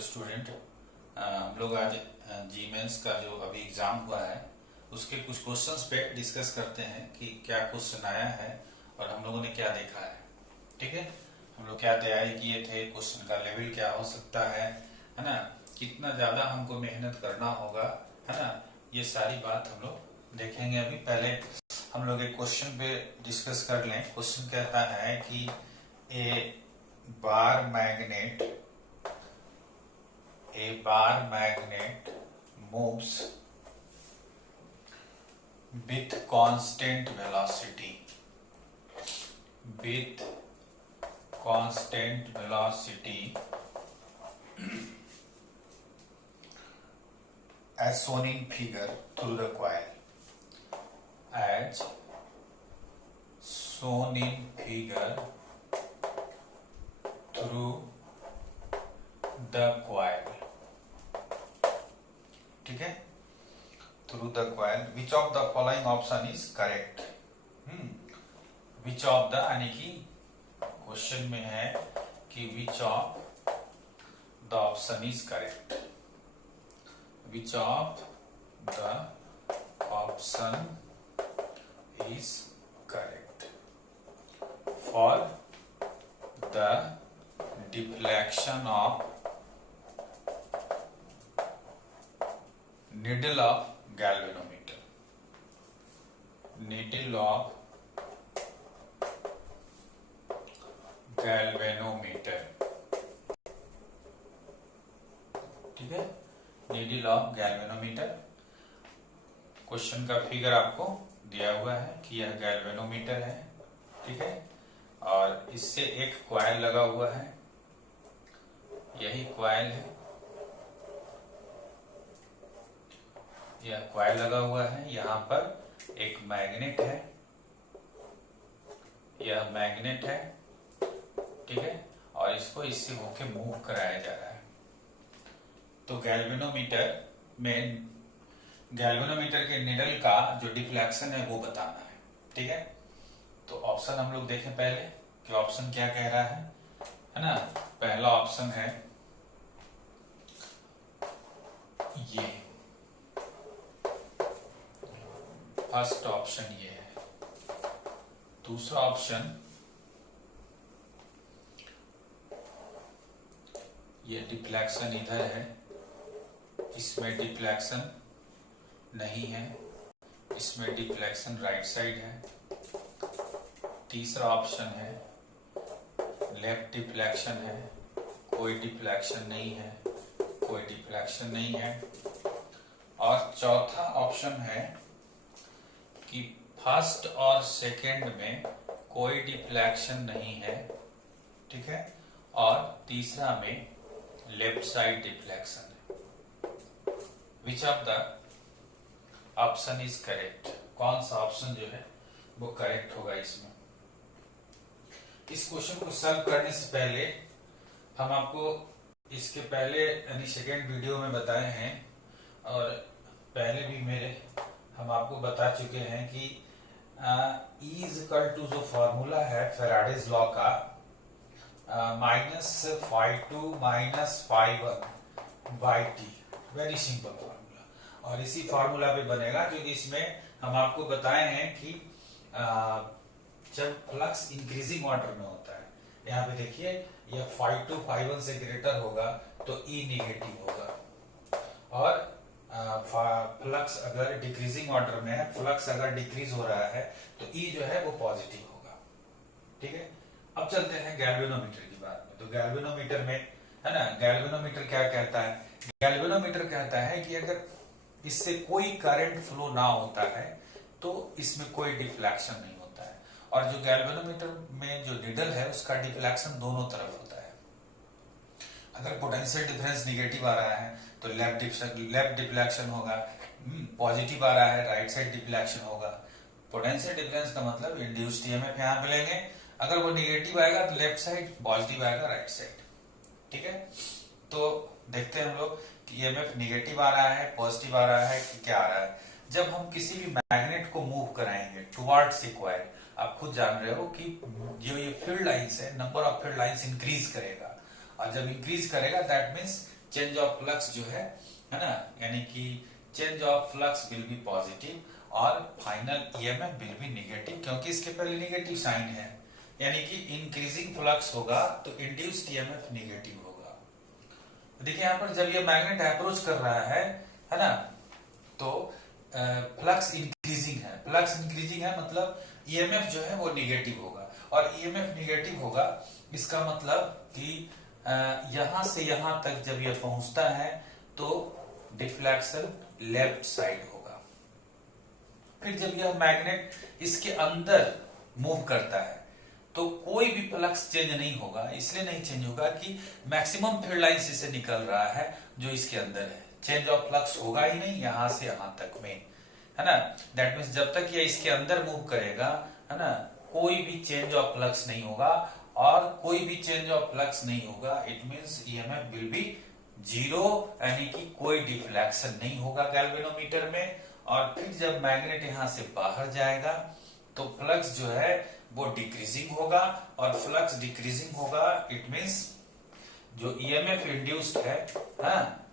Student, हम लोग आज जी मेंस का जो अभी एग्जाम हुआ है उसके कुछ क्वेश्चंस पे डिस्कस करते हैं कि क्या क्वेश्चन आया है और हम लोगों ने क्या देखा है। ठीक है, हम लोग क्या तैयारी किए थे, क्वेश्चन का लेवल क्या हो सकता है ना, कितना ज्यादा हमको मेहनत करना होगा, है ना, ये सारी बात हम लोग देखेंगे। अभी पहले हम लोग एक क्वेश्चन पे डिस्कस कर लें। क्वेश्चन कहता है कि a bar magnet moves with constant velocity as shown in figure through the coil. ठीक है, through the coil. Which of the following option is correct? Which of the, यानी कि क्वेश्चन में है कि which of the option is correct. Which of the option is correct for the deflection of needle of galvanometer. ठीक है, needle of galvanometer. Question का figure आपको दिया हुआ है कि यह गैल्वेनोमीटर है। ठीक है, और इससे एक कॉइल लगा हुआ है, यही कॉइल है, यह कॉइल लगा हुआ है। यहाँ पर एक मैग्नेट है, यह मैग्नेट है। ठीक है, और इसको इससे होके मूव कराया जा रहा है। तो गैल्वेनोमीटर के निडल का जो डिफ्लेक्शन है वो बताना है। ठीक है, तो ऑप्शन हम लोग देखें पहले कि ऑप्शन क्या कह रहा है ना। पहला ऑप्शन है ये, फर्स्ट ऑप्शन ये है। दूसरा ऑप्शन ये डिफ्लेक्शन इधर है, इसमें डिफ्लेक्शन नहीं है, इसमें डिफ्लेक्शन राइट साइड है। तीसरा ऑप्शन है लेफ्ट डिफ्लेक्शन है, कोई डिफ्लेक्शन नहीं है, कोई डिफ्लेक्शन नहीं है। और चौथा ऑप्शन है कि फर्स्ट और सेकंड में कोई डिफ्लेक्शन नहीं है। ठीक है, और तीसरा में लेफ्ट साइड डिफ्लेक्शन है। Which of the option is correct, कौन सा ऑप्शन जो है वो करेक्ट होगा इसमें। इस क्वेश्चन को सॉल्व करने से पहले हम आपको इसके पहले यानी सेकेंड वीडियो में बताए हैं, और पहले भी हम आपको बता चुके हैं कि E इज इक्वल टू जो फॉर्मूला है फैराडेज लॉ का, -φ2 -φ1 by T, very simple formula. और इसी फार्मूला पे बनेगा क्योंकि इसमें हम आपको बताए हैं कि जब फ्लक्स इंक्रीजिंग ऑर्डर में होता है, यहाँ पे देखिए यह φ2 φ1 से ग्रेटर होगा तो E निगेटिव होगा, और फ्लक्स अगर डिक्रीजिंग ऑर्डर में है, फ्लक्स अगर डिक्रीज हो रहा है तो E जो है वो पॉजिटिव होगा। ठीक है, अब चलते हैं गैल्वेनोमीटर की बात में। तो गैल्वेनोमीटर में है ना, गैल्वेनोमीटर क्या कहता है, गैल्वेनोमीटर कहता है कि अगर इससे कोई करंट फ्लो ना होता है तो इसमें कोई डिफ्लेक्शन नहीं होता है। और जो गैल्वेनोमीटर में जो निडल है उसका डिफ्लेक्शन दोनों तरफ होता है। अगर पोटेंशियल डिफरेंस निगेटिव आ रहा है तो लेफ्ट डिफ्लेक्शन होगा, पॉजिटिव आ रहा है राइट साइड डिफ्लेक्शन होगा। पोटेंशियल डिफरेंस का मतलब इंड्यूस्ड ईएमएफ यहाँ पे लेंगे, अगर वो निगेटिव आएगा तो लेफ्ट साइड, पॉजिटिव आएगा राइट साइड। ठीक है, तो देखते हैं हम लोग कि ईएमएफ निगेटिव आ रहा है, पॉजिटिव आ रहा है कि क्या आ रहा है। जब हम किसी भी मैग्नेट को मूव कराएंगे टुवर्ड्स ए कॉइल, आप खुद जान रहे हो कि जो ये फील्ड लाइंस है, number of field lines increase करेगा, और जब इंक्रीज करेगा that means change of flux जो है ना, यानी कि change of flux will be positive और final EMF will be negative, क्योंकि इसके पहले नेगेटिव साइन है, यानी कि इंक्रीजिंग फ्लक्स होगा तो इंड्यूस्ड ईएमएफ नेगेटिव होगा। देखिए यहाँ पर जब ये मैग्नेट अप्रोच कर रहा है ना, तो फ्लक्स इंक्रीजिंग है, फ्लक्स इंक्रीजिंग है मतलब ईएमएफ जो है वो नेगेटिव होगा, और ईएमएफ नेगेटिव होगा इसका मतलब कि यहां से यहां तक जब ये पहुंचता है तो डिफ्लेक्शन लेफ्ट साइड होगा। फिर जब यह मैग्नेट इसके अंदर मूव करता है तो कोई भी फ्लक्स चेंज नहीं होगा, इसलिए नहीं चेंज होगा कि मैक्सिमम फील्ड लाइन से निकल रहा है जो इसके अंदर है, चेंज ऑफ फ्लक्स होगा ही नहीं यहां से यहां तक में, है ना। दैट मीन्स जब तक ये इसके अंदर मूव करेगा, है ना, कोई भी चेंज ऑफ फ्लक्स नहीं होगा, और कोई भी चेंज ऑफ फ्लक्स नहीं होगा it means EMF will B zero, यानी कि कोई डिफ्लेक्शन नहीं होगा गैल्वेनोमीटर में। और फिर जब मैग्नेट यहां से बाहर जाएगा तो फ्लक्स जो है वो डिक्रीजिंग होगा, और फ्लक्स डिक्रीजिंग होगा इट मींस जो ईएमएफ इंड्यूस्ड है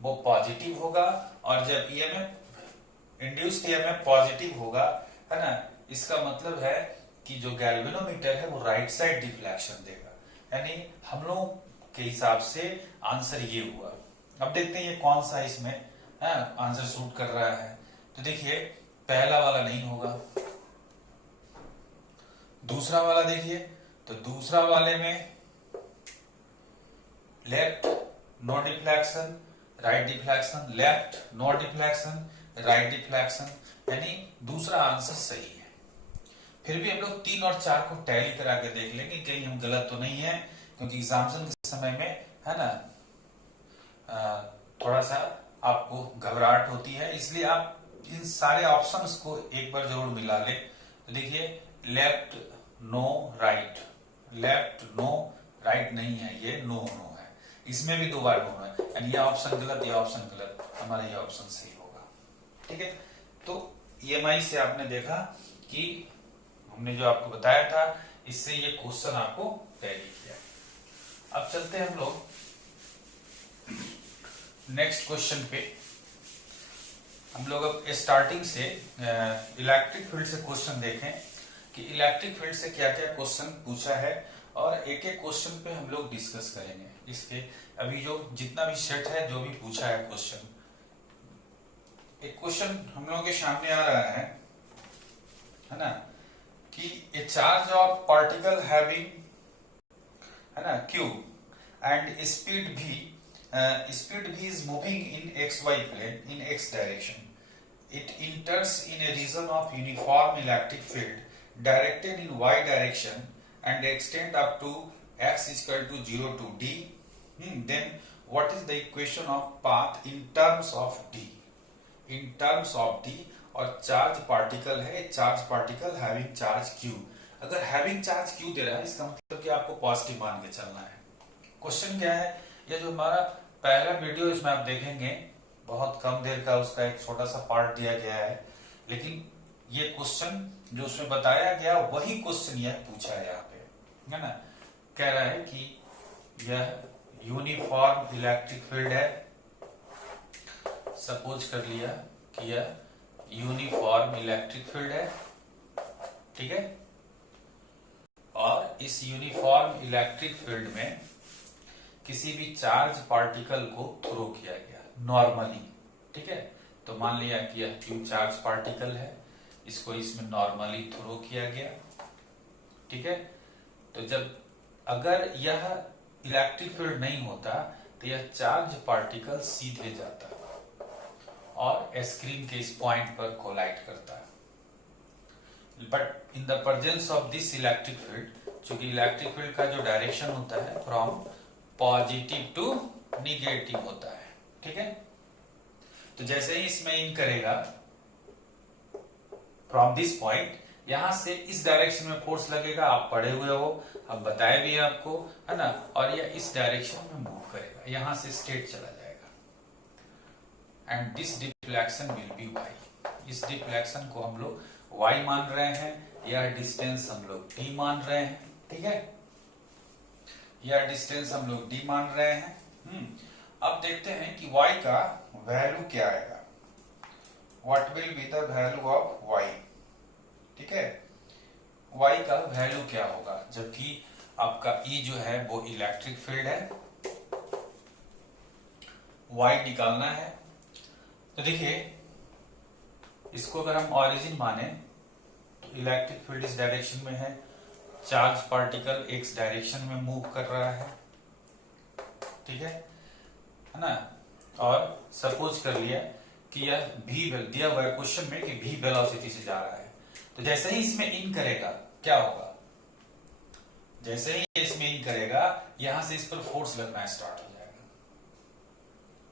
वो पॉजिटिव होगा, और जब ईएमएफ इंड्यूस्ड ईएमएफ पॉजिटिव होगा, है ना, इसका मतलब है कि जो गैल्वेनोमीटर है वो राइट साइड डिफ्लेक्शन देगा, यानी हम लोग के हिसाब से आंसर ये हुआ। अब देखते हैं ये कौन सा इसमें आंसर सूट कर रहा है। तो देखिए पहला वाला नहीं होगा, दूसरा वाला देखिए, तो दूसरा वाले में left no deflection, right deflection, left no deflection, right deflection, यानी दूसरा आंसर सही है। फिर भी हम लोग 3 और 4 को टैली करा के देख लेंगे कहीं हम गलत तो नहीं है, क्योंकि एग्जामिनेशन के समय में है ना थोड़ा सा आपको घबराहट होती है, इसलिए आप इन सारे ऑप्शंस को एक बार जरूर मिला ले। तो देखिए left no right, left no right नहीं है, ये नो नो है, इसमें भी 2 बार नो है, यानी ये ऑप्शन गलत, ये ऑप्शन गलत, हमारा ये ऑप्शन सही होगा। ठीक है, तो ईएमआई से आपने देखा कि हमने जो आपको बताया था इससे ये क्वेश्चन आपको टैली किया। अब चलते हैं हम लोग नेक्स्ट क्वेश्चन पे। हम लोग अब स्टार्टिंग से इलेक्ट्रिक फील्ड से क्वेश्चन देखें कि इलेक्ट्रिक फील्ड से क्या क्या क्वेश्चन पूछा है, और एक एक क्वेश्चन पे हम लोग डिस्कस करेंगे। इसके अभी जो जितना भी सेट है, जो भी पूछा है क्वेश्चन, एक क्वेश्चन हम लोगों के सामने आ रहा है ना, कि ए चार्ज ऑफ पार्टिकल हैविंग, है ना, q and speed v is moving in xy plane in x direction. It enters in a region of uniform electric field directed in y direction and extend up to x is equal to 0 to d. Then what is the equation of path in terms of d? In terms of d, और charge particle है, charge particle having charge q। अगर having charge q दे रहा है इसका मतलब कि आपको positive मान के चलना है। क्वेश्चन क्या है, ये जो हमारा पहला वीडियो इसमें आप देखेंगे बहुत कम देर का उसका एक छोटा सा पार्ट दिया गया है, लेकिन ये क्वेश्चन जो उसमें बताया गया वही क्वेश्चन यह पूछा है यहाँ पे, है ना। कह रहा है कि यह यूनिफॉर्म इलेक्ट्रिक फील्ड है, सपोज कर लिया कि यह यूनिफॉर्म इलेक्ट्रिक फील्ड है, ठीक है, और इस यूनिफॉर्म इलेक्ट्रिक फील्ड में किसी भी चार्ज पार्टिकल को थ्रो किया गया नॉर्मली, ठीक है। तो मान लिया कि यह क्यू चार्ज पार्टिकल है, इसको इसमें नॉर्मली थ्रो किया गया, ठीक है। तो जब अगर यह इलेक्ट्रिक फील्ड नहीं होता तो यह चार्ज पार्टिकल सीधे जाता और स्क्रीन के इस पॉइंट पर कोलाइड करता है। But in the presence of this electric field, चूंकि इलेक्ट्रिक फील्ड का जो डायरेक्शन होता है फ्रॉम पॉजिटिव टू निगेटिव होता है, ठीक है। तो जैसे ही इसमें इन करेगा फ्रॉम दिस पॉइंट, यहां से इस डायरेक्शन में फोर्स लगेगा, आप पढ़े हुए हो, अब बताया भी है आपको, है ना, और यह इस डायरेक्शन में मूव करेगा, यहां से स्ट्रेट चला जाएगा, and this deflection will be y। इस डिफ्लेक्शन को हम लोग y मान रहे हैं, यह डिस्टेंस हम लोग d मान रहे हैं, ठीक है, यह डिस्टेंस हम लोग d मान रहे हैं। अब देखते हैं कि y का वैल्यू क्या आएगा, what will be the value of y। ठीक है, y का वैल्यू क्या होगा, जबकि आपका E जो है वो इलेक्ट्रिक फील्ड है, y निकालना है। तो देखिए इसको अगर हम ओरिजिन माने तो इलेक्ट्रिक फील्ड इस डायरेक्शन में है, चार्ज पार्टिकल x डायरेक्शन में मूव कर रहा है, ठीक है ना। और सपोज कर लिया कि यह v दिया हुआ है क्वेश्चन में कि v वेलोसिटी से जा रहा है, तो जैसे ही इसमें इन करेगा क्या होगा, जैसे ही इसमें इन करेगा यहां से इस पर फोर्स लगना स्टार्ट हो जाएगा,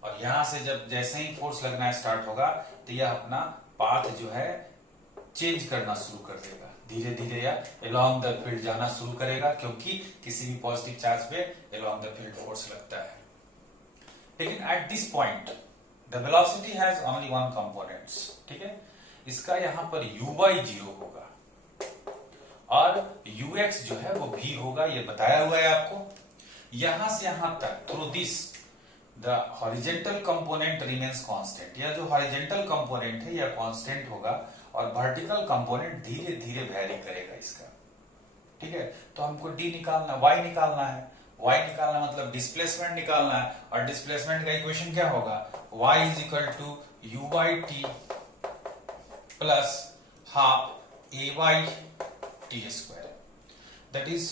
और यहां से जब जैसे ही फोर्स लगना स्टार्ट होगा तो यह अपना पाथ जो है चेंज करना शुरू कर देगा, धीरे धीरे या अलोंग द फील्ड जाना शुरू करेगा, क्योंकि किसी भी पॉजिटिव चार्ज पे अलोंग द फील्ड फोर्स लगता है। लेकिन at this point the velocity has only one components, ठीक है, इसका यहां पर uy 0 होगा और ux जो है वो v होगा, ये बताया हुआ है आपको। यहां से यहां तक through this the horizontal component remains constant, यह जो हॉरिजेंटल कंपोनेंट है यह कांस्टेंट होगा और वर्टिकल कंपोनेंट धीरे धीरे वेरी करेगा इसका, ठीक है। तो हमको d निकालना, y निकालना है, y निकालना मतलब डिस्प्लेसमेंट निकालना है, और डिस्प्लेसमेंट का इक्वेशन क्या होगा, y is equal to u by t plus half a by t square, that is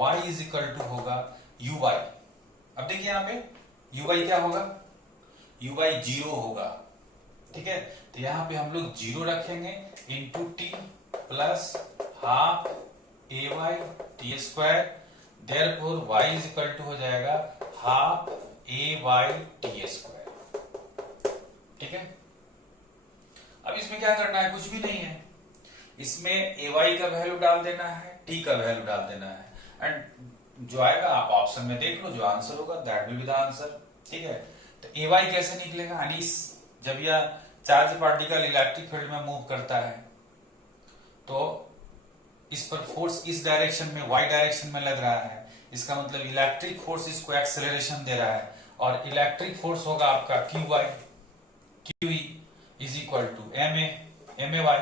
y is equal to होगा uy। अब देखिए यहाँ पे uy क्या होगा, uy 0 होगा, ठीक है। तो यहाँ पे हम लोग 0 रखेंगे into t plus half a y t square, therefore y is equal to हो जाएगा half a y t square, ठीक है। अब इसमें क्या करना है, कुछ भी नहीं है, इसमें ए वाई का वैल्यू डाल देना है, टी का वैल्यू डाल देना है, एंड जो आएगा आप ऑप्शन में देख लो, जो आंसर होगा that will be the answer, ठीक है। तो ए वाई कैसे निकलेगा, यानी जब यह चार्ज पार्टिकल इलेक्ट्रिक फील्ड में मूव करता है तो इस पर फोर्स इस डायरेक्शन में y डायरेक्शन में लग रहा है, इसका मतलब इलेक्ट्रिक फोर्स इसको एक्सेलरेशन दे रहा है, और इलेक्ट्रिक फोर्स होगा आपका QE is equal to MA y,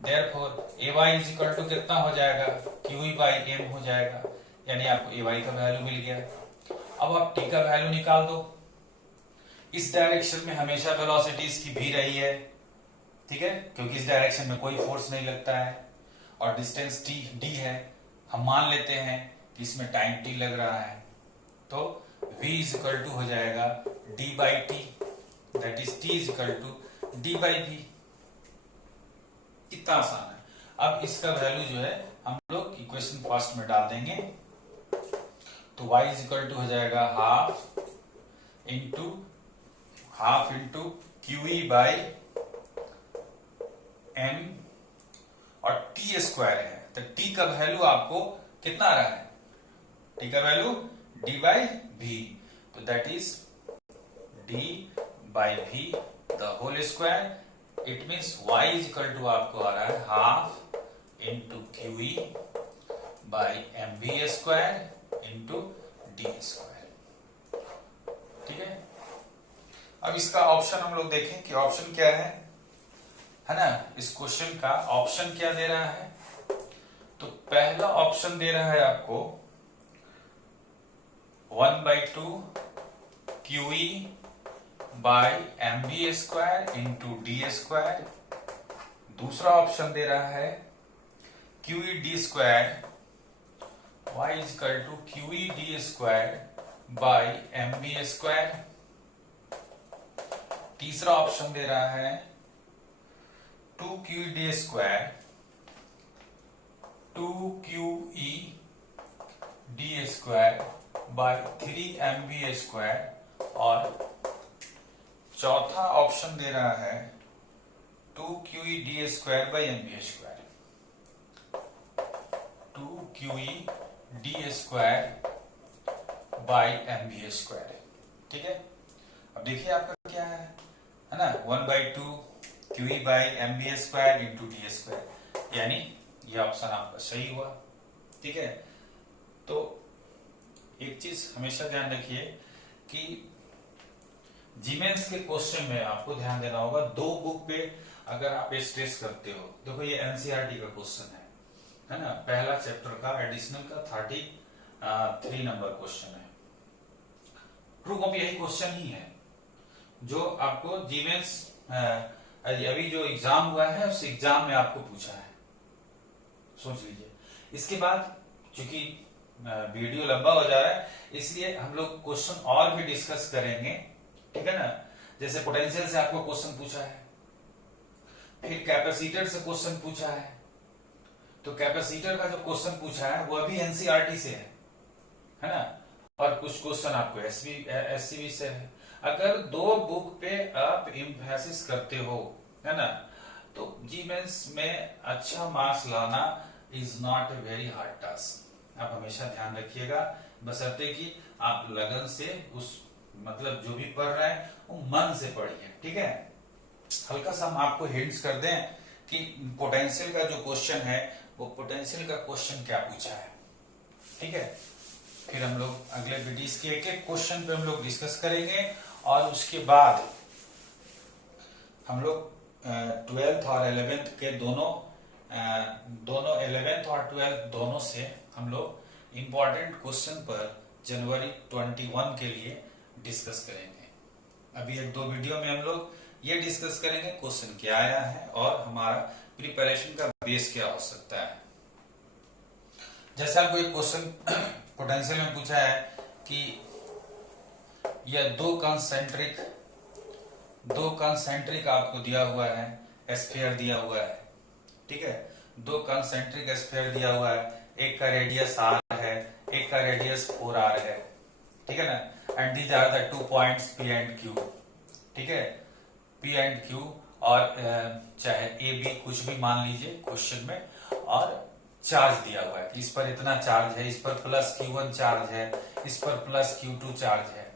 therefore AY is equal to कितना हो जाएगा, QE बाई M हो जाएगा, यानी आपको AY का वैल्यू मिल गया। अब आप T का वैल्यू निकाल दो, इस डायरेक्शन में हमेशा वेलोसिटी इसकी भी रही है, ठीक है, क्योंकि इस डायरेक्शन में कोई फोर्स नहीं लगता है, और डिस्टेंस d है, हम मान लेते हैं कि इसमें टाइम t लग रहा है, तो v इज इक्वल टू हो जाएगा d by t, that is t is equal to d by v। कितना आसान है। अब इसका वैल्यू जो है हम लोग इक्वेशन फर्स्ट में डाल देंगे, तो y इज इक्वल टू हो जाएगा half into QE by M, और t स्क्वायर है, तो t का वैल्यू आपको कितना आ रहा है, t का वैल्यू d बाई v, तो that is d by v the whole square, it means y is equal to आपको आ रहा है half into QE by MV square into d square, ठीक है। अब इसका ऑप्शन हम लोग देखें कि ऑप्शन क्या है ना, इस क्वेश्चन का ऑप्शन क्या दे रहा है। तो पहला ऑप्शन दे रहा है आपको 1/2 QE by MV square into d square, दूसरा ऑप्शन दे रहा है QE d square y is equal to QE d square by MV square, तीसरा ऑप्शन दे रहा है 2QE d square 2QE d square by 3MV square, और चौथा ऑप्शन दे रहा है 2QE d square by MV square, 2QE d square by MV square, ठीक है। अब देखिए आपका क्या है ना, 1/2 QE by MV square into d square, यानी ये ऑप्शन आपका सही हुआ, ठीक है। तो एक चीज हमेशा ध्यान रखिए कि जीमेंस के क्वेश्चन में आपको ध्यान देना होगा, दो बुक पे अगर आप स्ट्रेस करते हो, देखो ये एनसीईआरटी का क्वेश्चन है ना, पहला चैप्टर का एडिशनल का 33 नंबर क्वेश्चन है। ट्रू कॉपी यही क्वेश्चन ही है जो आपको जीमेंस अभी जो एग्जाम हुआ है उस एग्जाम में आपको पूछा है, सोच लीजिए। इसके बाद चूंकि वीडियो लंबा हो जा रहा है इसलिए हम लोग क्वेश्चन और भी डिस्कस करेंगे, ठीक है ना। जैसे पोटेंशियल से आपको क्वेश्चन पूछा है, फिर कैपेसिटर से क्वेश्चन पूछा है, तो कैपेसिटर का जो क्वेश्चन पूछा है वो अभी एनसीईआरटी से है ना, और कुछ क्वेश्चन आपको एससीबी से है। अगर दो बुक पे आप एम्फेसिस करते हो, है ना, तो जीमेंस में अच्छा मार्क्स लाना is not a very hard task. आप हमेशा ध्यान रखिएगा, बशर्ते कि आप लगन से उस मतलब जो भी पढ़ रहे हैं वो मन से पढ़िए, ठीक है। हल्का सा हम आपको हिंट्स कर दें कि पोटेंशियल का जो क्वेश्चन है वो पोटेंशियल का क्वेश्चन क्या पूछा है, ठीक है। फिर हम लोग अगले वीडियोस के एक एक क्वेश्चन पे हम लोग डिस्कस करेंगे, और उसके बाद हम लोग 12th और 11th के दोनों 11th और 12th दोनों से हम लोग इंपॉर्टेंट क्वेश्चन पर जनवरी 21 के लिए डिस्कस करेंगे। अभी एक दो वीडियो में हम लोग ये डिस्कस करेंगे क्वेश्चन क्या आया है और हमारा प्रिपरेशन का बेस क्या हो सकता है। जैसे आपको एक क्वेश्चन पोटेंशियल में पूछा है कि यह दो कंसेंट्रिक आपको दिया हुआ है, स्फीयर दिया हुआ है, ठीक है। दो कंसेंट्रिक स्फीयर दिया हुआ है, एक का रेडियस r है, एक का रेडियस 4r है, ठीक है ना। And these are the 2 points P and Q, ठीक है। P एंड Q और चाहे A B कुछ भी मान लीजिए क्वेश्चन में, और चार्ज दिया हुआ है कि इस पर इतना चार्ज है, इस पर प्लस Q1 चार्ज है, इस पर प्लस Q2 चार्ज है,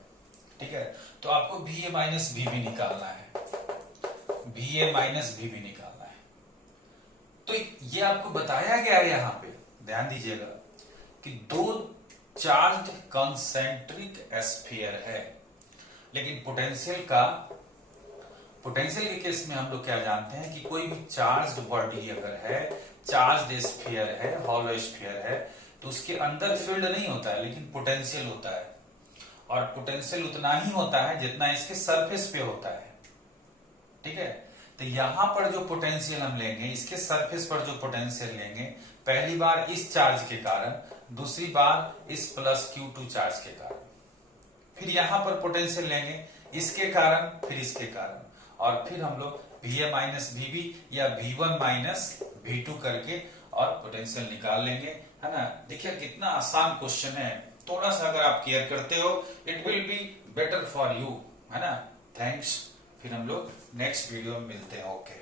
ठीक है। तो आपको VA माइनस VB निकालना है, VA माइनस VB निकालना है। तो ये आपको बताया गया है यहाँ पे, ध्यान दीजिएगा कि दो चार्ज कंसेंट्रिक स्फीयर है, लेकिन पोटेंशियल के केस में हम लोग क्या जानते हैं कि कोई भी चार्ज बॉडी अगर है, चार्ज स्फीयर है, हॉलो स्फीयर है, तो उसके अंदर फील्ड नहीं होता है लेकिन पोटेंशियल होता है, और पोटेंशियल उतना ही होता है जितना इसके सरफेस पे होता है, ठीक है। तो यहां पर जो पोटेंशियल हम लेंगे, इसके सरफेस पर जो पोटेंशियल लेंगे, पहली बार इस चार्ज के कारण, दूसरी बार इस प्लस Q2 चार्ज के कारण, फिर यहां पर पोटेंशियल लेंगे इसके कारण, फिर इसके कारण, और फिर हम लोग VA माइनस VB या V1 माइनस V2 करके और पोटेंशियल निकाल लेंगे, है ना। देखिए कितना आसान क्वेश्चन है, थोड़ा सा अगर आप केयर करते हो it will be better for you, है ना। थैंक्स, फिर हम लोग नेक्स्ट वीडियो में मिलते हैं, ओके।